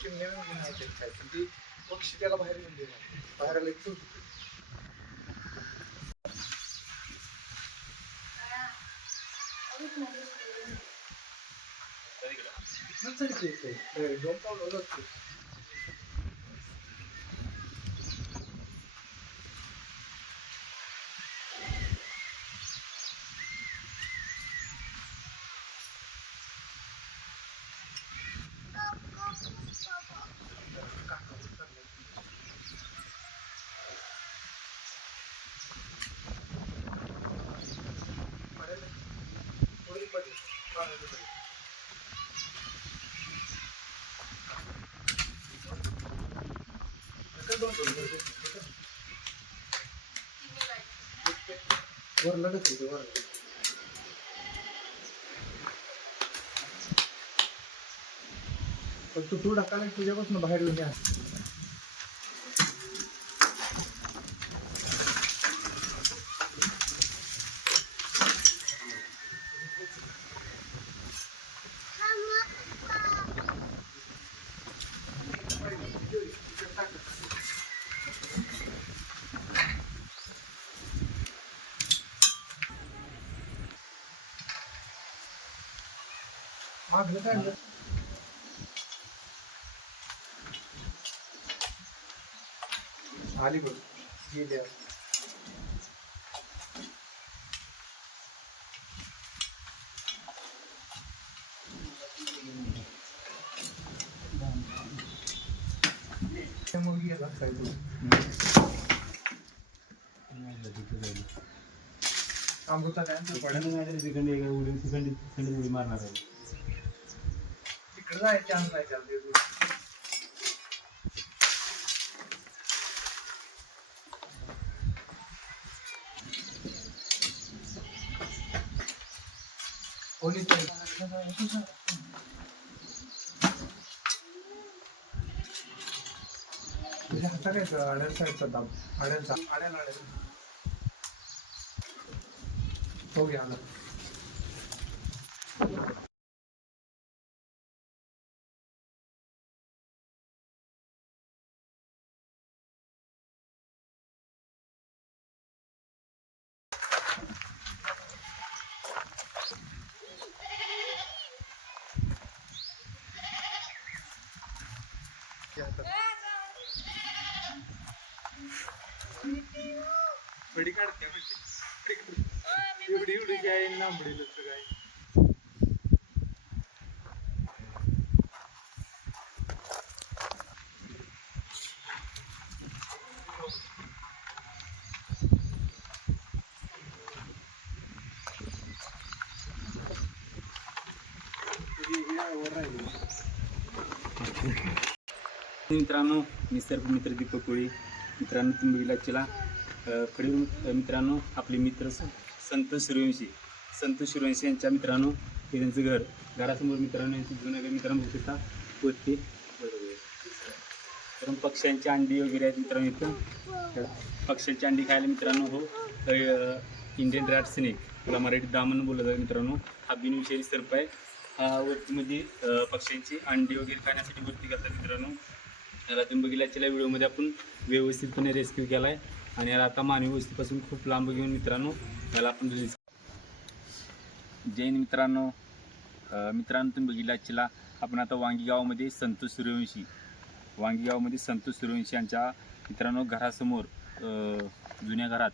चिमण्या नाही काय. पण ती पक्षी त्याला बाहेर घेऊन गेला बाहेर आला की दोन पावलं वरच आहे. थोडी पडली. बाहेर गेली. इकडे दोन दोन दोन दोन. वर लगत आहे वर. पण तू तू टाकायला तुझ्यापासून बाहेर येऊन या मागलं काय? आली बघ गेली आता. त्यामुळे गेला काय तू अमृता काय आणतो पडेल मारणार आहे तिकडे जाय चान्स नाही चालते तू कोणी तुझ्या हाता काय आड्याल साईडचा दाब आड्यालचा आड्याल आड्याल. हो घ्या आला. बडी काढते एवढी एवढी काय लांबडी नसतं काय मित्रांनो मी सर्व मित्र दीपक कोळी. मित्रांनो तुम्ही बघितला कडील मित्रांनो आपले मित्र संत सूर्यवंशी संत सूर्यवंशी यांच्या मित्रांनो हे त्यांचं घर. घरासमोर मित्रांनो यांचं जुनं घर मित्रांनो बघू शकता. वरती कारण पक्ष्यांची अंडी वगैरे आहेत मित्रांनो इथं. पक्ष्यांची अंडी खायला मित्रांनो हो. इंडियन रॅट स्नेक त्याला मराठी दामन बोललं आहे मित्रांनो. हा बिनविषारी सर्प आहे. हा वरतीमध्ये म्हणजे, पक्ष्यांची अंडी वगैरे खाण्यासाठी वरती करतात मित्रांनो. याला तुम्ही बघितलं व्हिडिओमध्ये आपण व्यवस्थितपणे रेस्क्यू केला आहे आणि याला आता मानवी वस्तीपासून खूप लांब घेऊन मित्रांनो याला आपण रिलीज जैन मित्रांनो. मित्रांनो तुम्ही बघितलं याच्याला आपण आता वांगी गावामध्ये संतोष सूर्यवंशी वांगी गावामध्ये संतोष सूर्यवंशी यांच्या मित्रांनो घरासमोर जुन्या घरात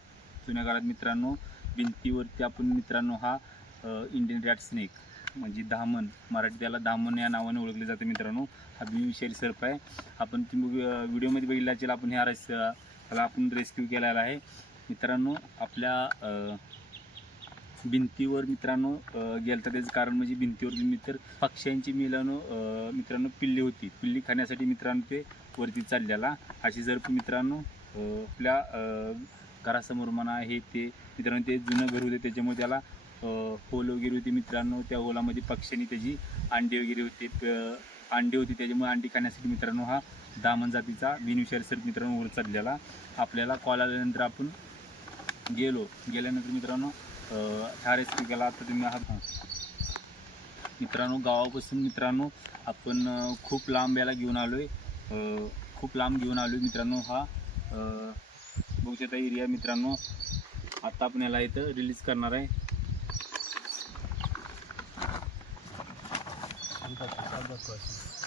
जुन्या घरात मित्रांनो भिंतीवरती आपण मित्रांनो हा इंडियन रॅट स्नेक म्हणजे दामन मराठी त्याला दामन या नावाने ओळखले जाते मित्रांनो. हा विषारी सर्प आहे. आपण तुम्ही व्हिडिओमध्ये बघितला असेल आपण ह्या रेस त्याला आपण रेस्क्यू केलेला आहे. मित्रांनो आपल्या भिंतीवर मित्रांनो गेलं गेलता त्याचं कारण म्हणजे भिंतीवर मित्र पक्ष्यांची मिलानो मित्रांनो पिल्ली होती. पिल्ली खाण्यासाठी मित्रांनो ते वरती चाललेला. अशी जर मित्रांनो आपल्या घरासमोर म्हणा हे ते मित्रांनो ते जुनं घर होते त्याच्यामुळे त्याला पोल होल वगैरे होती मित्रांनो त्या होलामध्ये पक्ष्यांनी त्याची अंडी वगैरे होते अंडी होती. त्याच्यामुळे अंडी खाण्यासाठी मित्रांनो हा दामन जातीचा बिनविषारी सर मित्रांनो वर चाललेला. आपल्याला कॉल आल्यानंतर आपण गेलो. गेल्यानंतर मित्रांनो ठारेस केला आता तुम्ही हा मित्रांनो गावापासून मित्रांनो आपण खूप लांब याला घेऊन आलो आहे खूप लांब घेऊन आलो आहे मित्रांनो हा बघू शकता एरिया मित्रांनो. आता आपण याला इथं रिलीज करणार आहे. the person.